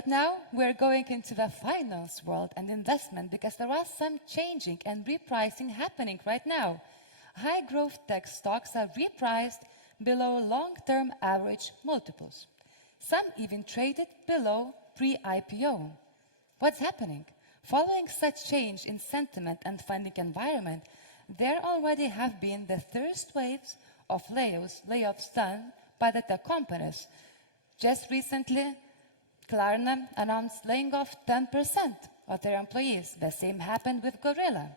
Right now, we're going into the finance world and investment because there are some changing and repricing happening right now. High growth tech stocks are repriced below long-term average multiples. Some even traded below pre-IPO. What's happening? Following such change in sentiment and funding environment, there already have been the first waves of layoffs done by the tech companies. Just recently, Klarna announced laying off 10% of their employees. The same happened with Gorilla.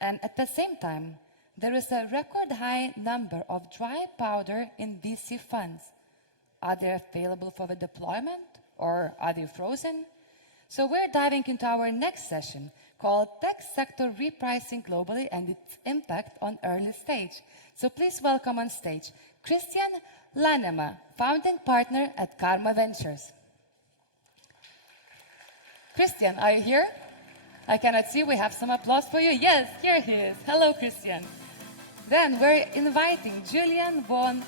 And at the same time, there is a record high number of dry powder in VC funds. Are they available for the deployment or are they frozen? So we're diving into our next session called Tech Sector Repricing Globally and its Impact on Early Stage. So please welcome on stage Kristjan, Laanemaa, founding partner at Karma Ventures. Kristjan, are you here? I cannot see. We have some applause for you. Yes, here he is. Hello, Kristjan. Then we're inviting Julian von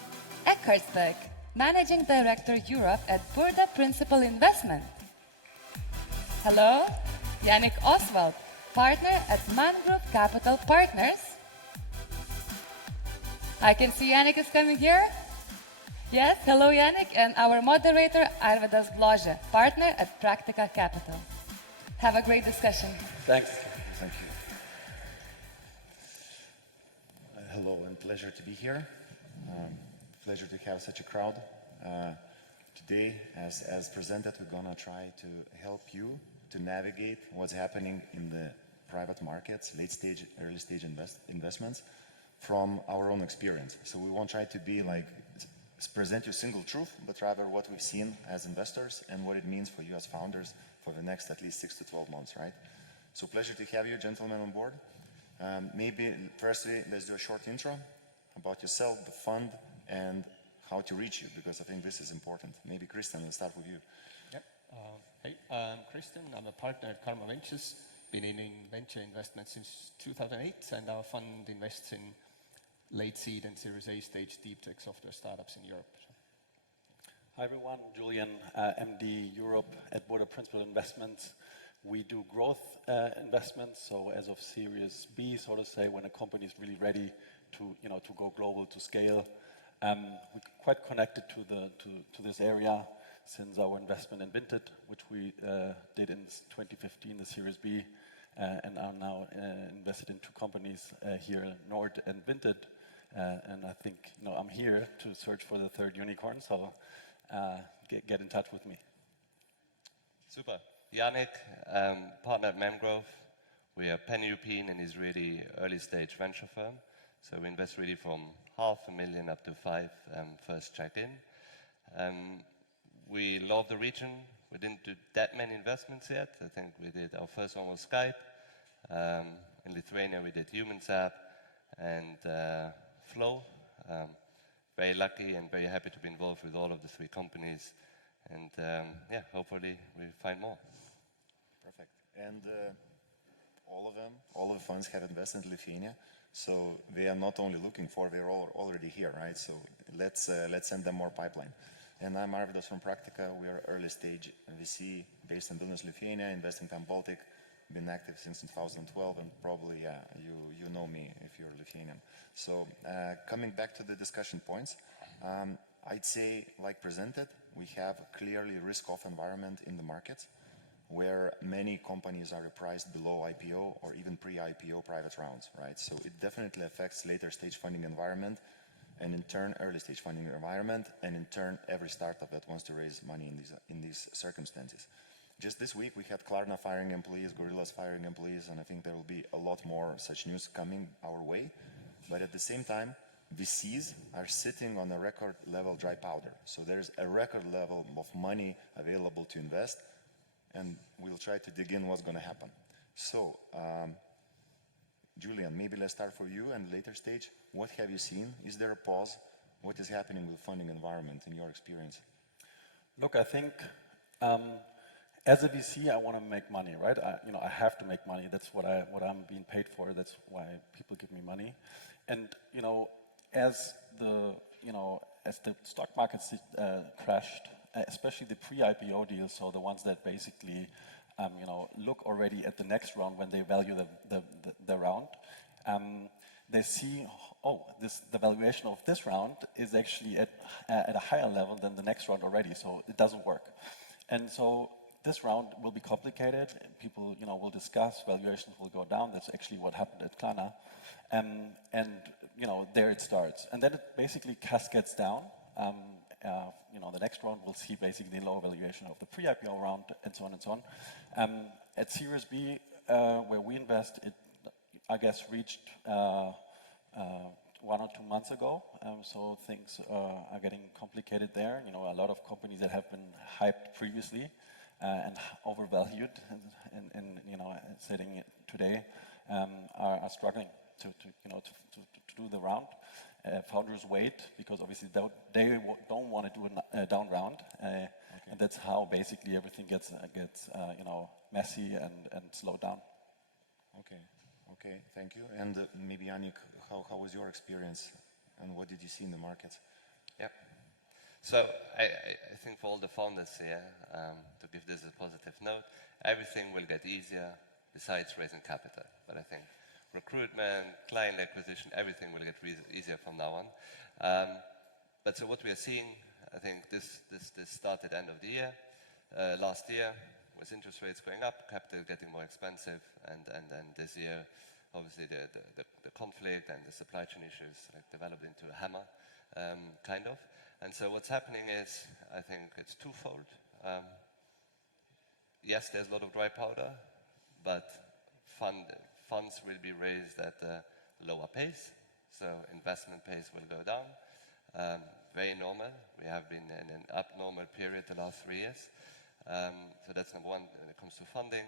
Eckartsberg, Managing Director Europe at Burda Principal Investment. Hello. Yannick Oswald, partner at Mangrove Capital Partners. I can see Yannick is coming here. Yes, hello Yannick, and our moderator Arvydas Bložė, partner at Practica Capital. Have a great discussion. Thanks. Thank you. Hello, and pleasure to be here. Pleasure to have such a crowd. Today, as presented, we're gonna try to help you to navigate what's happening in the private markets, late stage, early stage investments from our own experience. So we won't try to be like present you a single truth, but rather what we've seen as investors and what it means for you as founders for the next at least 6 to 12 months, right? So pleasure to have you gentlemen on board. Maybe firstly, let's do a short intro about yourself, the fund, and how to reach you, because I think this is important. Maybe Kristjan, we'll start with you. Yep. Hey, I'm Kristjan. I'm a partner at Karma Ventures. Been in venture investment since 2008, and our fund invests in late seed and Series A stage deep tech software startups in Europe. Hi everyone, Julian, MD Europe at Burda Principal Investments. We do growth investments, so as of Series B, so to say, when a company is really ready to go global, to scale. We're quite connected to this area since our investment in Vinted, which we did in 2015, the Series B, and are now invested in 2 companies here, Nord and Vinted. And I think I'm here to search for the 3rd unicorn, so get in touch with me. Super. Yannick, partner at Memgrowth. We are pan-European and Israeli early stage venture firm. So we invest really from $500,000 up to 5 first check in. We love the region. We didn't do that many investments yet. I think we did our first one was Skype. In Lithuania we did Humans app and Flow. Very lucky and very happy to be involved with all of the 3 companies. And yeah, hopefully we find more. Perfect. And all of the funds have invested in Lithuania. So they are not only looking for, they're already here, right? So let's send them more pipeline. And I'm Arvydas from Practica. We are early stage VC based in Vilnius, Lithuania, investing in Baltic. Been active since 2012, and probably you know me if you're Lithuanian. So coming back to the discussion points, I'd say, like presented, we have a clearly risk-off environment in the markets where many companies are priced below IPO or even pre-IPO private rounds, right? So it definitely affects later stage funding environment, and in turn early stage funding environment, and in turn every startup that wants to raise money in these circumstances. Just this week we had Klarna firing employees, Gorillas firing employees, and I think there will be a lot more such news coming our way. But at the same time, VCs are sitting on a record level dry powder. So there's a record level of money available to invest, and we'll try to dig in what's going to happen. So, Julian, maybe let's start for you and later stage. What have you seen? Is there a pause? What is happening with the funding environment in your experience? Look, I think as a VC, I want to make money, right? I have to make money. That's what I'm being paid for. That's why people give me money. And as the stock market crashed especially the pre-IPO deals, so the ones that basically look already at the next round when they value the round, they see, the valuation of this round is actually at a higher level than the next round already, so it doesn't work. And so this round will be complicated. People, will discuss, valuations will go down. That's actually what happened at Klarna. And there it starts. And then it basically cascades down. The next round we'll see basically the lower valuation of the pre-IPO round and so on and so on. At Series B, where we invest, it, I guess, reached 1 or 2 months ago. So things are getting complicated there. A lot of companies that have been hyped previously and overvalued and sitting today are struggling to do the round. Founders wait because obviously they don't want to do a down round, and that's how basically everything gets messy and slowed down. Okay, thank you. And maybe Yannick, how was your experience, and what did you see in the markets? Yeah. So I think for all the founders here, to give this a positive note, everything will get easier besides raising capital. But I think recruitment, client acquisition, everything will get easier from now on. But so what we are seeing, I think this started end of the year. Last year, with interest rates going up, capital getting more expensive, and this year, obviously the conflict and the supply chain issues developed into a hammer, kind of. And so what's happening is, I think it's twofold. Yes, there's a lot of dry powder, but funds will be raised at a lower pace, so investment pace will go down. Very normal. We have been in an abnormal period the last 3 years. So that's number one when it comes to funding,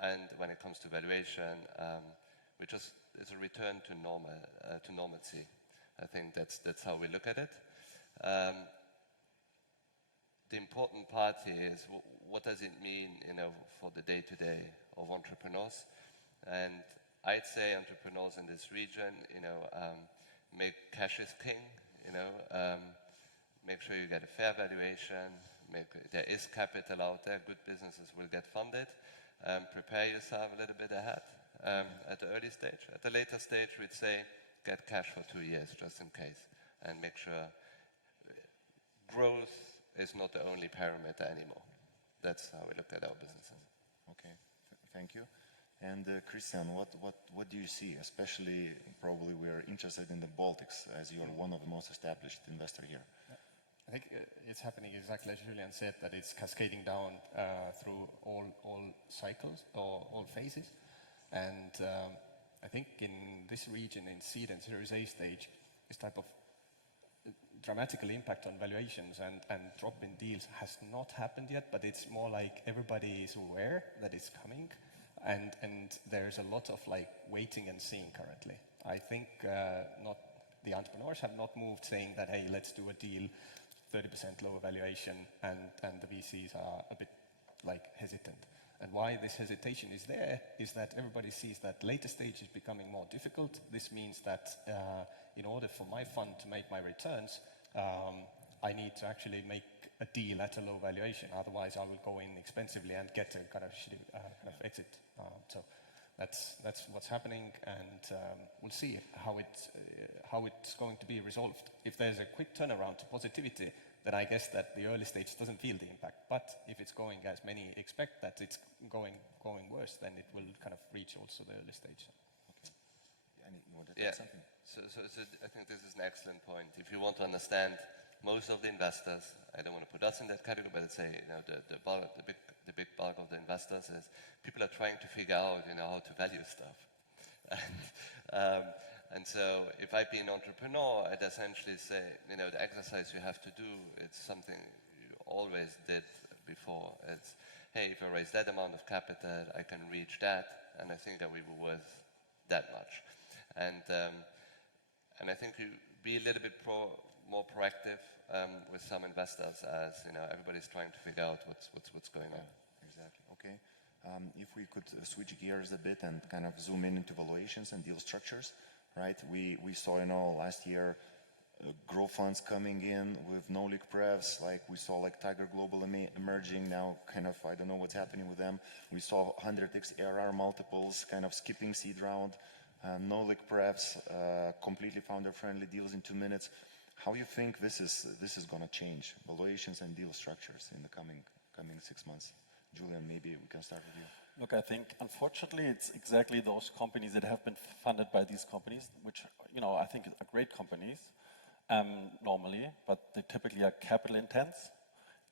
and when it comes to valuation, which is a return to normalcy. I think that's how we look at it. The important part here is what does it mean, for the day-to-day of entrepreneurs. And I'd say entrepreneurs in this region, make cash is king, make sure you get a fair valuation, there is capital out there, good businesses will get funded. Prepare yourself a little bit ahead at the early stage. At the later stage, we'd say get cash for 2 years, just in case, and make sure growth is not the only parameter anymore. That's how we look at our businesses. Okay, thank you. And Kristjan, what do you see? Especially, probably we are interested in the Baltics, as you are one of the most established investor here. I think it's happening exactly as Julian said, that it's cascading down through all cycles or all phases. And I think in this region, in seed and Series A stage, this type of dramatical impact on valuations and drop in deals has not happened yet, but it's more like everybody is aware that it's coming, and there's a lot of waiting and seeing currently. I think the entrepreneurs have not moved saying that, hey, let's do a deal, 30% lower valuation, and the VCs are a bit hesitant. And why this hesitation is there is that everybody sees that later stage is becoming more difficult. This means that in order for my fund to make my returns, I need to actually make a deal at a low valuation. Otherwise, I will go in expensively and get a kind of exit. So that's what's happening, and we'll see how it's going to be resolved. If there's a quick turnaround to positivity, then I guess that the early stage doesn't feel the impact. But if it's going as many expect that it's going worse, then it will kind of reach also the early stage. Okay. Yannick, you want to add something? So I think this is an excellent point. If you want to understand most of the investors, I don't want to put us in that category, but I'd say the big bulk of the investors is people are trying to figure out how to value stuff. And so if I'd be an entrepreneur, I'd essentially say, the exercise you have to do, it's something you always did before. It's, hey, if I raise that amount of capital, I can reach that, and I think that we were worth that much. And I think you be a little bit more proactive with some investors, as everybody's trying to figure out what's going on. Exactly. Okay. If we could switch gears a bit and kind of zoom in into valuations and deal structures, right? We saw last year growth funds coming in with no leak prefs, like we saw like Tiger Global emerging now, kind of, I don't know what's happening with them. We saw 100x ARR multiples kind of skipping seed round, no leak prefs, completely founder-friendly deals in 2 minutes. How you think this is going to change valuations and deal structures in the coming 6 months? Julian, maybe we can start with you. Look, I think unfortunately it's exactly those companies that have been funded by these companies, which, you know, I think are great companies normally, but they typically are capital intense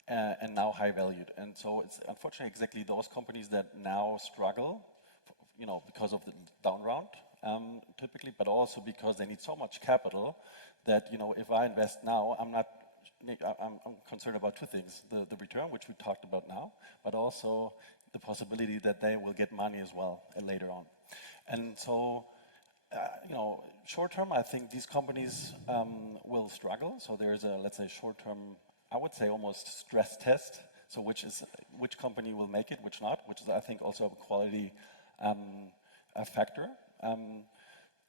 and now high valued. And so it's unfortunately exactly those companies that now struggle, you know, because of the down round typically, but also because they need so much capital that, you know, if I invest now, I'm concerned about two things: the return, which we talked about now, but also the possibility that they will get money as well later on. And so, you know, short term, I think these companies will struggle. So there's a, let's say, short term, I would say almost stress test. So which company will make it, which not, which is, I think, also a quality a factor.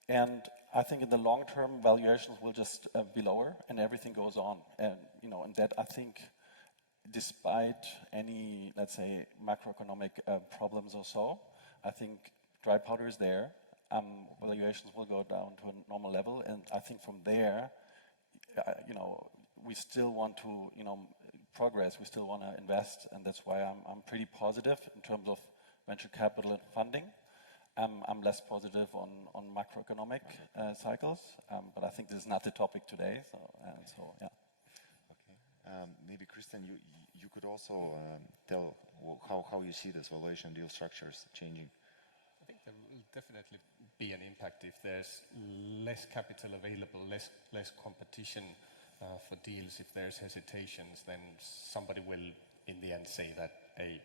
And I think in the long term, valuations will just be lower and everything goes on. And, you know, and that, I think, despite any, let's say, macroeconomic problems or so, I think dry powder is there. Valuations will go down to a normal level. And I think from there, you know, we still want to, you know, progress. We still want to invest. And that's why I'm pretty positive in terms of venture capital and funding. I'm less positive on macroeconomic cycles, but I think this is not the topic today. So yeah. Okay. Maybe Kristjan, you could also tell how you see this valuation deal structures changing. I think there will definitely be an impact if there's less capital available, less competition for deals. If there's hesitations, then somebody will, in the end, say that, hey,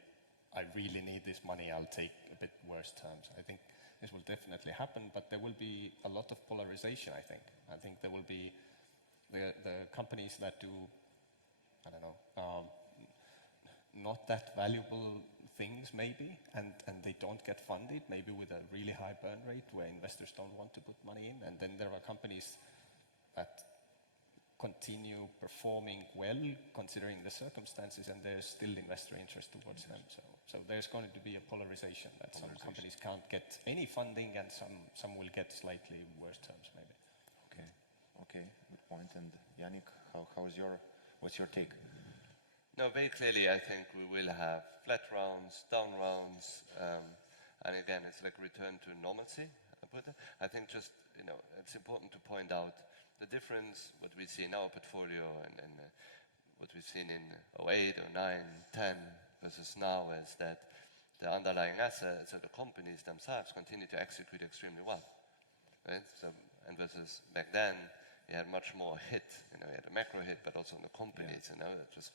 I really need this money, I'll take a bit worse terms. I think this will definitely happen, but there will be a lot of polarization, I think. I think there will be the companies that do, I don't know, not that valuable things maybe, and they don't get funded, maybe with a really high burn rate where investors don't want to put money in. And then there are companies that continue performing well considering the circumstances, and there's still investor interest towards them. So there's going to be a polarization that some companies can't get any funding and some will get slightly worse terms maybe. Okay, good point. And Yannick, what's your take? No, very clearly I think we will have flat rounds, down rounds, and again it's like return to normalcy. I think just, you know, it's important to point out the difference, what we see in our portfolio and what we've seen in 08, 09, 10 versus now is that the underlying assets or the companies themselves continue to execute extremely well, right? So, and versus back then, you had much more hit, you know, you had a macro hit, but also on the companies, you know, just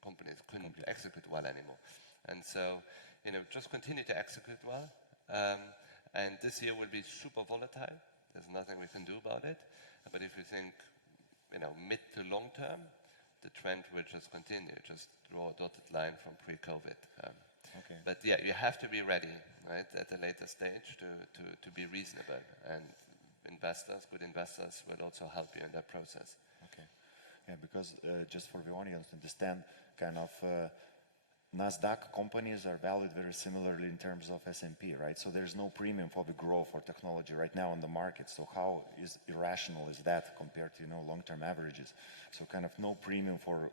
companies couldn't execute well anymore. And so, you know, just continue to execute well. And this year will be super volatile. There's nothing we can do about it. But if you think, you know, mid to long term, the trend will just continue. Just draw a dotted line from pre-COVID. Okay. But yeah, you have to be ready, right, at a later stage to be reasonable. And investors, good investors, will also help you in that process. Okay. Yeah, because just for the audience to understand, kind of NASDAQ companies are valued very similarly in terms of S&P, right? So there's no premium for the growth or technology right now on the market. So how irrational is that compared to, you know, long-term averages? So kind of no premium for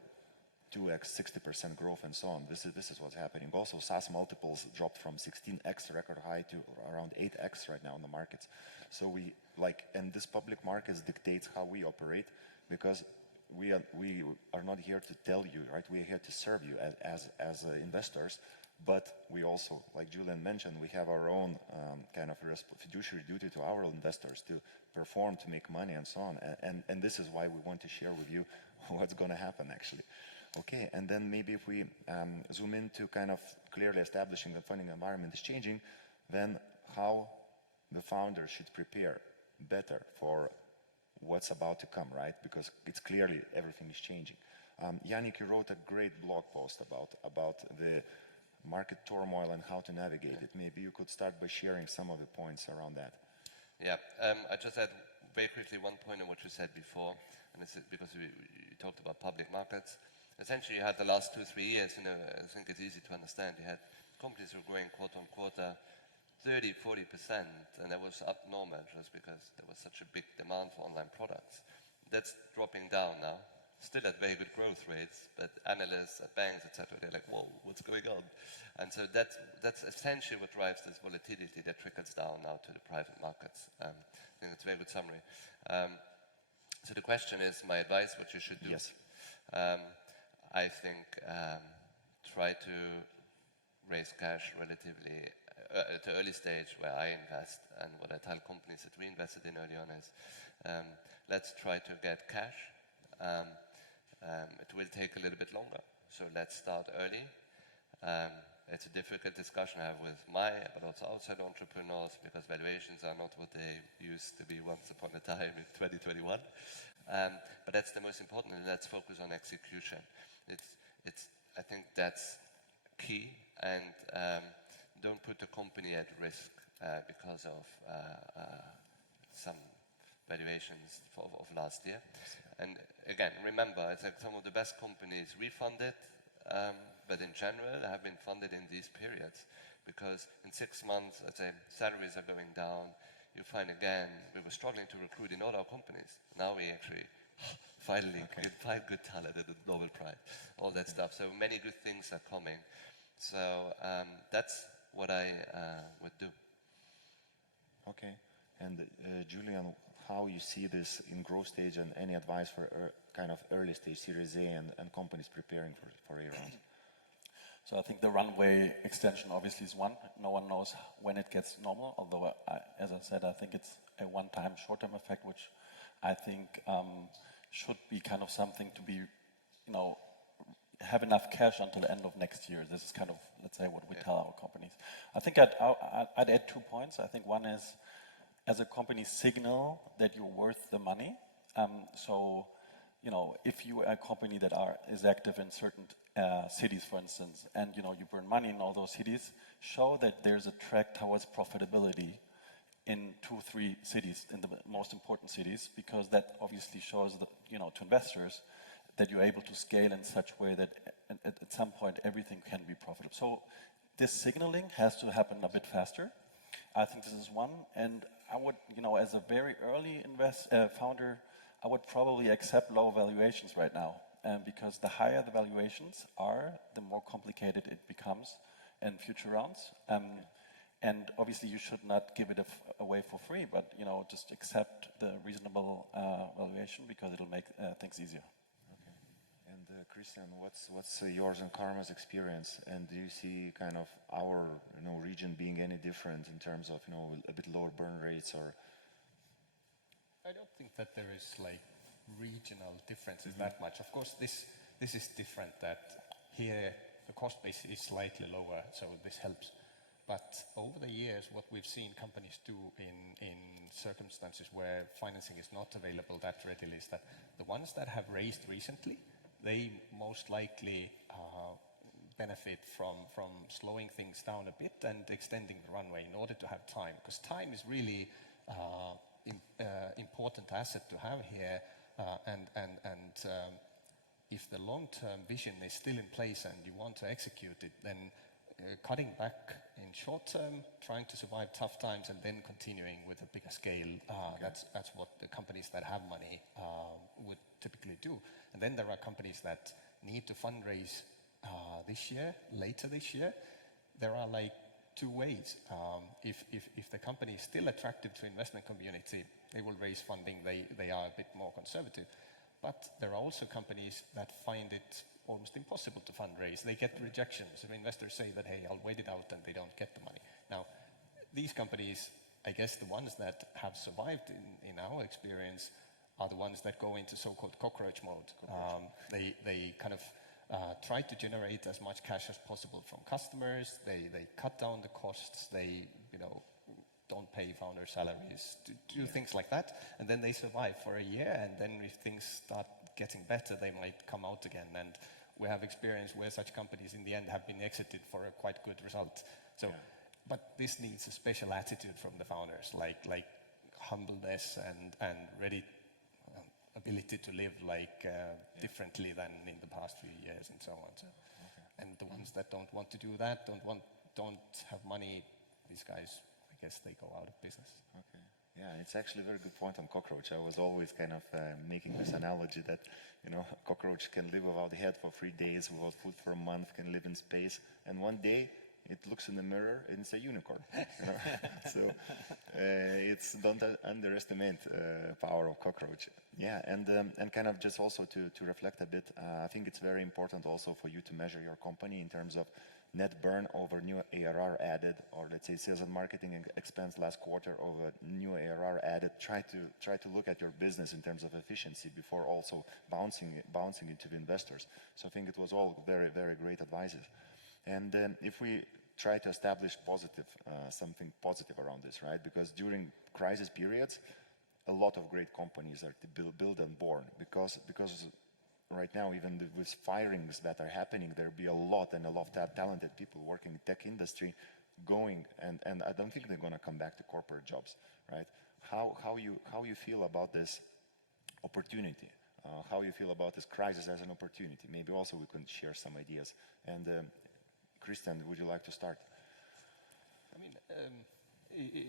2x, 60% growth and so on. This is what's happening. Also, SaaS multiples dropped from 16x record high to around 8x right now in the markets. So we like, and this public markets dictates how we operate, because we are not here to tell you, right? We are here to serve you as investors, but we also, like Julian mentioned, we have our own kind of fiduciary duty to our investors to perform, to make money and so on. And this is why we want to share with you what's going to happen actually. Okay, and then maybe if we zoom into kind of clearly establishing the funding environment is changing, then how the founders should prepare better for what's about to come, right? Because it's clearly everything is changing. Yannick, you wrote a great blog post about the market turmoil and how to navigate it. Maybe you could start by sharing some of the points around that. Yeah, I just had very quickly, one point on what you said before, and this is because we talked about public markets. Essentially, you had the last 2-3 years, you know, I think it's easy to understand. You had companies who were growing quarter on quarter 30-40%, and that was abnormal just because there was such a big demand for online products. That's dropping down now, still at very good growth rates, but analysts at banks, etc., they're like, whoa, what's going on? And so that's essentially what drives this volatility that trickles down now to the private markets. I think it's a very good summary. So the question is, my advice, what you should do? Yes. I think try to raise cash relatively at the early stage where I invest, and what I tell companies that we invested in early on is, let's try to get cash. It will take a little bit longer, so let's start early. It's a difficult discussion I have with my, but also outside entrepreneurs, because valuations are not what they used to be once upon a time in 2021. But that's the most important, and let's focus on execution. I think that's key, and don't put the company at risk because of some valuations of last year. And again, remember, I think some of the best companies refunded, but in general have been funded in these periods, because in 6 months, I'd say salaries are going down. You find again, we were struggling to recruit in all our companies. Now we actually finally can find good talent at a Nobel Prize, all that stuff. So many good things are coming. So that's what I would do. Okay. And Julian, how you see this in growth stage, and any advice for kind of early stage Series A and companies preparing for A round? So I think the runway extension obviously is one. No one knows when it gets normal, although, as I said, I think it's a one-time short-term effect, which I think should be kind of something to be, you know, have enough cash until the end of next year. This is kind of, let's say, what we tell our companies. I think I'd add 2 points. I think one is, as a company, signal that you're worth the money. So, you know, if you are a company that is active in certain cities, for instance, and, you know, you burn money in all those cities, show that there's a track towards profitability in 2-3 cities, in the most important cities, because that obviously shows that, you know, to investors, that you're able to scale in such a way that at some point everything can be profitable. So this signaling has to happen a bit faster. I think this is one, and I would, you know, as a very early founder, I would probably accept low valuations right now, because the higher the valuations are, the more complicated it becomes in future rounds. And obviously you should not give it away for free, but, you know, just accept the reasonable valuation, because it'll make things easier. Kristjan, what's yours and Karma's experience, and do you see kind of our, you know, region being any different in terms of, you know, a bit lower burn rates? Or I don't think that there is like regional differences that much. Of course, this is different, that here the cost base is slightly lower, so this helps. But over the years, what we've seen companies do in circumstances where financing is not available that readily is that the ones that have raised recently, they most likely benefit from slowing things down a bit and extending the runway in order to have time, because time is really important asset to have here, and if the long-term vision is still in place and you want to execute it, then cutting back in short term, trying to survive tough times, and then continuing with a bigger scale, that's what the companies that have money would typically do. And then there are companies that need to fundraise this year, later this year. There are like 2 ways. If the company is still attractive to investment community, they will raise funding. They are a bit more conservative. But there are also companies that find it almost impossible to fundraise. They get rejections. Investors say that, hey, I'll wait it out, and they don't get the money. Now, these companies, I guess the ones that have survived in our experience are the ones that go into so-called cockroach mode. They kind of try to generate as much cash as possible from customers. They cut down the costs. They, you know, don't pay founder salaries, do things like that, and then they survive for a year, and then if things start getting better, they might come out again. And we have experience where such companies in the end have been exited for a quite good result. So, but this needs a special attitude from the founders, like humbleness and ready ability to live like differently than in the past few years and so on. So, and the ones that don't want to do that, don't have money, these guys, I guess they go out of business. Okay. Yeah, it's actually a very good point on Cockroach. I was always kind of making this analogy that, you know, Cockroach can live without a head for 3 days, without food for a month, can live in space, and one day it looks in the mirror and it's a unicorn. You know? So don't underestimate power of Cockroach. Yeah, and kind of just also to reflect a bit, I think it's very important also for you to measure your company in terms of net burn over new ARR added, or let's say sales and marketing expense last quarter over new ARR added. Try to look at your business in terms of efficiency before also bouncing into the investors. So I think it was all very, very great advices. And if we try to establish something positive around this, right? Because during crisis periods, a lot of great companies are to build and born because right now, even with firings that are happening, there'll be a lot of talented people working in tech industry going, and I don't think they're going to come back to corporate jobs, right? How you feel about this opportunity? How you feel about this crisis as an opportunity? Maybe also we can share some ideas. And Kristjan, would you like to start? I mean,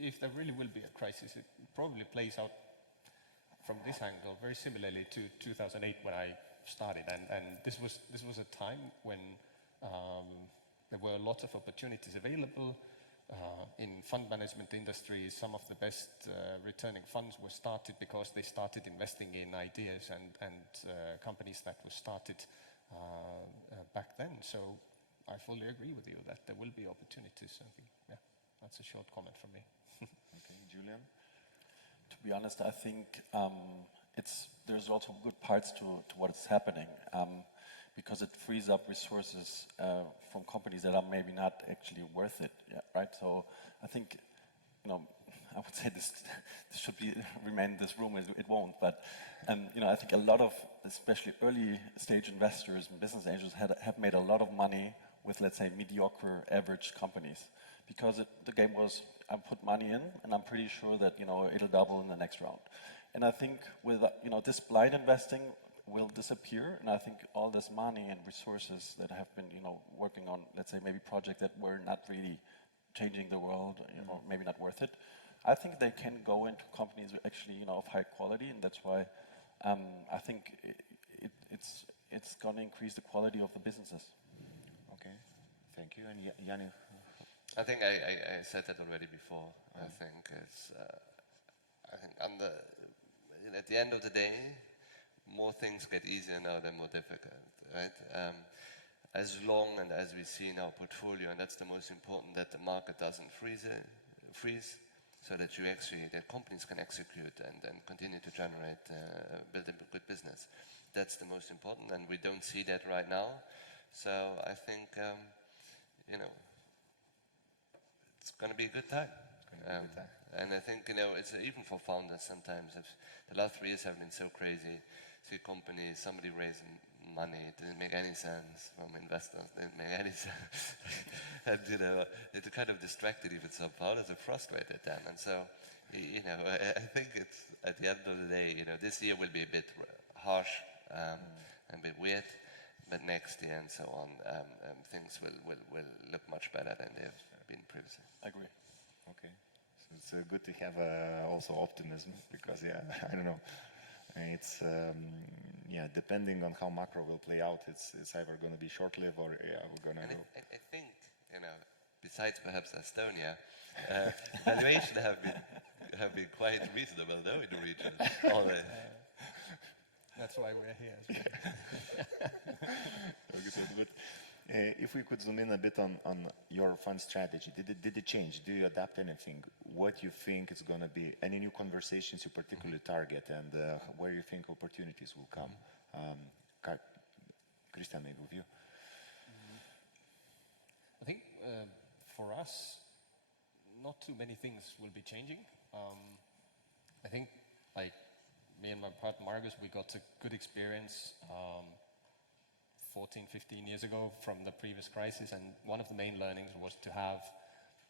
if there really will be a crisis, it probably plays out from this angle very similarly to 2008 when I started, and this was a time when there were a lot of opportunities available in fund management industry. Some of the best returning funds were started because they started investing in ideas and companies that were started back then. So I fully agree with you that there will be opportunities. I think, yeah, that's a short comment from me. Okay, Julian? To be honest, I think there's also good parts to what is happening because it frees up resources from companies that are maybe not actually worth it, yeah, right? So I think, you know, I would say this should remain in this room. It won't, but you know, I think a lot of, especially early stage investors and business angels have made a lot of money with, let's say, mediocre average companies because the game was, I put money in and I'm pretty sure that, you know, it'll double in the next round. And I think with, you know, this blind investing will disappear, and I think all this money and resources that have been, you know, working on, let's say, maybe projects that were not really changing the world, you know, maybe not worth it, I think they can go into companies actually, you know, of high quality, and that's why I think it's going to increase the quality of the businesses. Okay, thank you. And Yannick? I think I said that already before. I think it's at the end of the day, more things get easier now than more difficult, right? As long and as we see in our portfolio, and that's the most important, that the market doesn't freeze, so that that companies can execute and continue to generate, build a good business. That's the most important, and we don't see that right now. So I think, you know, it's going to be a good time. And I think, you know, it's even for founders sometimes. The last 3 years have been so crazy. See companies, somebody raising money, it didn't make any sense from investors, didn't make any sense. And, you know, it kind of distracted even some founders, it frustrated them. And so, you know, I think it's, at the end of the day, you know, this year will be a bit harsh and a bit weird, but next year and so on, things will look much better than they've been previously. I agree. Okay. So it's good to have also optimism because, yeah, I don't know. It's, yeah, depending on how macro will play out, it's either going to be short-lived or, yeah, we're going to go. I think, you know, besides perhaps Estonia, valuation have been quite reasonable, though, in the region. That's why we're here. Okay, so good. If we could zoom in a bit on your fund strategy, did it change? Do you adapt anything? What you think is going to be, any new conversations you particularly target, and where you think opportunities will come? Kristjan, maybe with you. I think for us, not too many things will be changing. I think, like me and my partner Margus, we got a good experience 14, 15 years ago from the previous crisis, and one of the main learnings was to have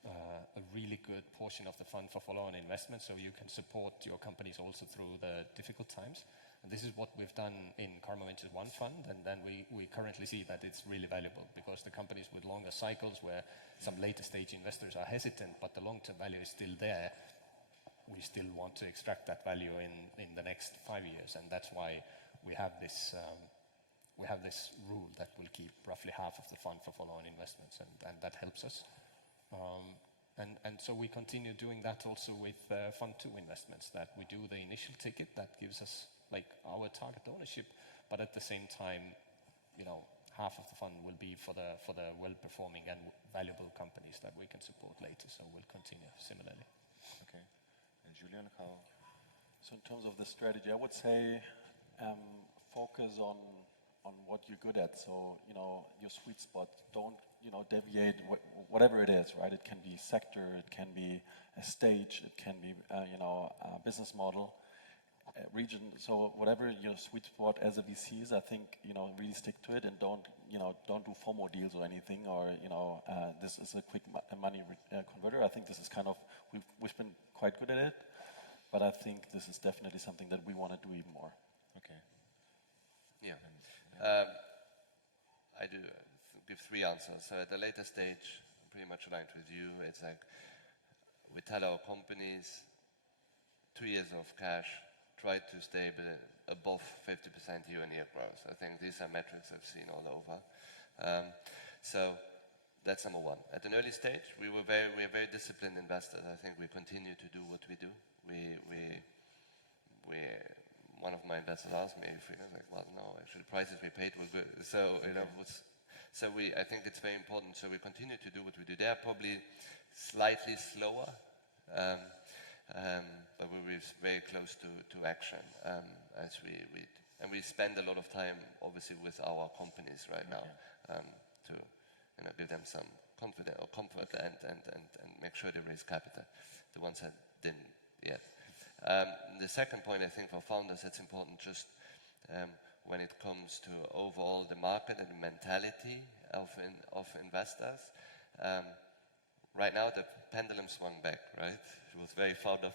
a really good portion of the fund for follow-on investment, so you can support your companies also through the difficult times. And this is what we've done in Karma Ventures 1 fund, and then we currently see that it's really valuable because the companies with longer cycles where some later stage investors are hesitant, but the long-term value is still there, we still want to extract that value in the next 5 years, and that's why we have this rule that will keep roughly half of the fund for follow-on investments, and that helps us. And so we continue doing that also with Fund 2 investments, that we do the initial ticket that gives us like our target ownership, but at the same time, you know, half of the fund will be for the well-performing and valuable companies that we can support later. So we'll continue similarly. Okay. And Julian, how? So in terms of the strategy, I would say focus on what you're good at. So, you know, your sweet spot. Don't, you know, deviate, whatever it is, right? It can be sector, it can be a stage, it can be, you know, a business model, region. So whatever your sweet spot as a VCs, I think, you know, really stick to it and don't do FOMO deals or anything, or, you know, this is a quick money converter. I think this is kind of, we've been quite good at it, but I think this is definitely something that we want to do even more. Okay. Yeah. I do give 3 answers. So at the later stage, pretty much aligned with you, it's like we tell our companies 2 years of cash, try to stay above 50% year-on-year growth. I think these are metrics I've seen all over. So that's number 1. At an early stage, we are very disciplined investors. I think we continue to do what we do. One of my investors asked me if we was like, well, no, actually the prices we paid were good. So, you know, I think it's very important. So we continue to do what we do. They are probably slightly slower, but we're very close to action as we spend a lot of time, obviously, with our companies right now to, you know, give them some confidence or comfort and make sure they raise capital. The ones that didn't yet. The second point, I think, for founders, it's important just when it comes to overall the market and the mentality of investors. Right now, the pendulum swung back, right? It was very founder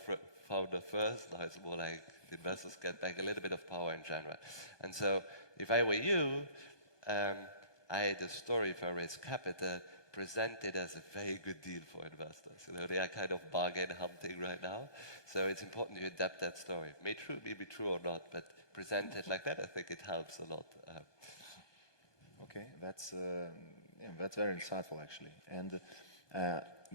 first. Now it's more like the investors get back a little bit of power in general. And so, if I were you, I had a story if I raise capital presented as a very good deal for investors. You know, they are kind of bargain hunting right now. So it's important to adapt that story. May be true or not, but present it like that. I think it helps a lot. Okay, that's very insightful actually. And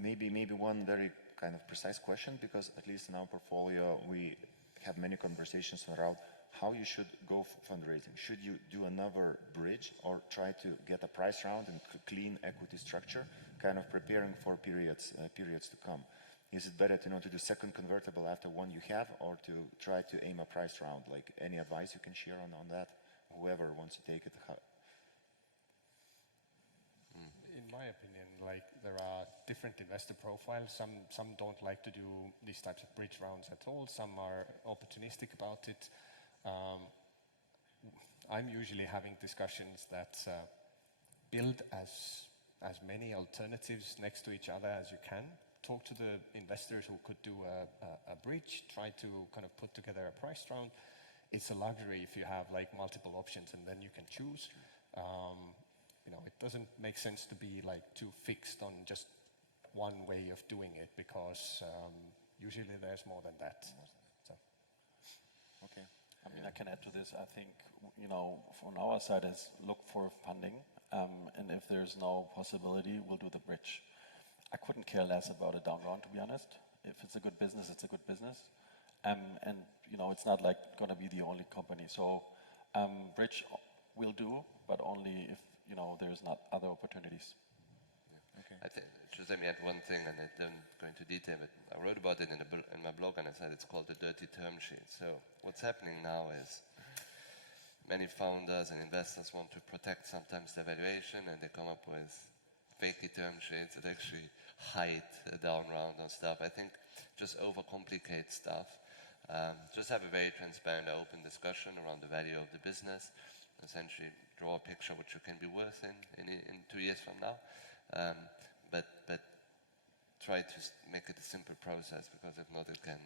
maybe one very kind of precise question, because at least in our portfolio we have many conversations around how you should go for fundraising. Should you do another bridge or try to get a price round and clean equity structure, kind of preparing for periods to come? Is it better to do second convertible after one you have, or to try to aim a price round? Like, any advice you can share on that? Whoever wants to take it. In my opinion, like, there are different investor profiles. Some don't like to do these types of bridge rounds at all. Some are opportunistic about it. I'm usually having discussions that build as many alternatives next to each other as you can. Talk to the investors who could do a bridge. Try to kind of put together a price round. It's a luxury if you have like multiple options and then you can choose. You know, it doesn't make sense to be like too fixed on just one way of doing it, because usually there's more than that. So. Okay. I mean, I can add to this. I think, you know, from our side is look for funding, and if there's no possibility, we'll do the bridge. I couldn't care less about a down round, to be honest. If it's a good business, it's a good business. And, you know, it's not like going to be the only company. So bridge we'll do, but only if, you know, there's not other opportunities. Yeah. Okay. I think, just let me add one thing, and I don't go into detail, but I wrote about it in my blog, and I said it's called the dirty term sheet. So what's happening now is many founders and investors want to protect sometimes their valuation, and they come up with fakey term sheets that actually hide a down round and stuff. I think just overcomplicate stuff. Just have a very transparent, open discussion around the value of the business. Essentially, draw a picture what you can be worth in 2 years from now. But try to make it a simple process, because if not, it can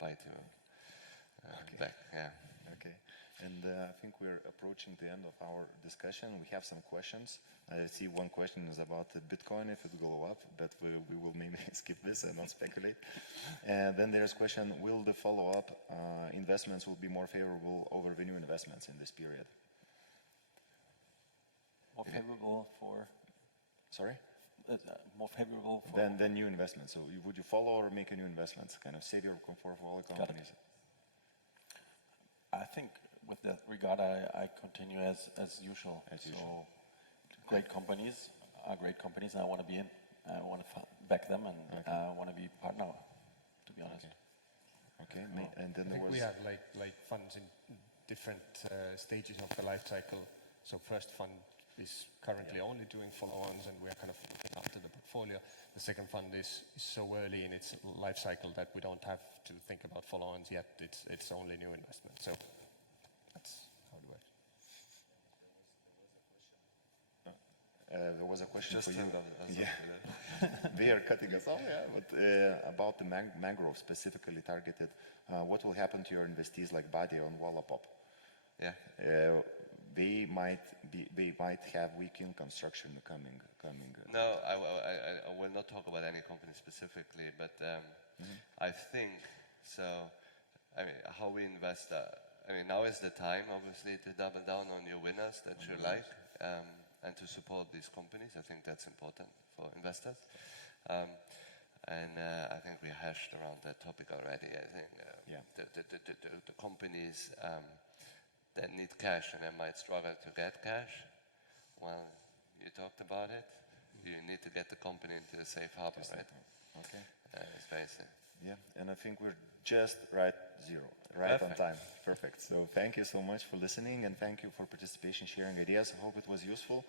bite you back. Yeah. Okay. And I think we're approaching the end of our discussion. We have some questions. I see one question is about Bitcoin, if it will go up, but we will maybe skip this and not speculate. And then there's question, will the follow-up investments will be more favorable over the new investments in this period? More favorable for? Sorry? More favorable for? Than new investments. So would you follow or make a new investments? Kind of save your comfort for all the companies? I think with that regard, I continue as usual. So great companies are great companies, and I want to be in. I want to back them, and I want to be partner, to be honest. Okay. And then I think we have like funds in different stages of the life cycle. So first fund is currently only doing follow-ons, and we are kind of looking after the portfolio. The second fund is so early in its life cycle that we don't have to think about follow-ons yet. It's only new investment. So that's how it works. There was a question for you. They are cutting us off, but about the mangrove specifically targeted, what will happen to your investees like Burda and Wallapop? Yeah. They might have weekend construction coming. No, I will not talk about any company specifically, but I think so. I mean, how we invest. I mean, now is the time, obviously, to double down on your winners that you like, and to support these companies. I think that's important for investors. And I think we hashed around that topic already. I think the companies that need cash and they might struggle to get cash. Well, you talked about it. You need to get the company into a safe harbor, right? Okay. It's very simple. Yeah, and I think we're just right on time. Perfect. So thank you so much for listening, and thank you for participation, sharing ideas. I hope it was useful.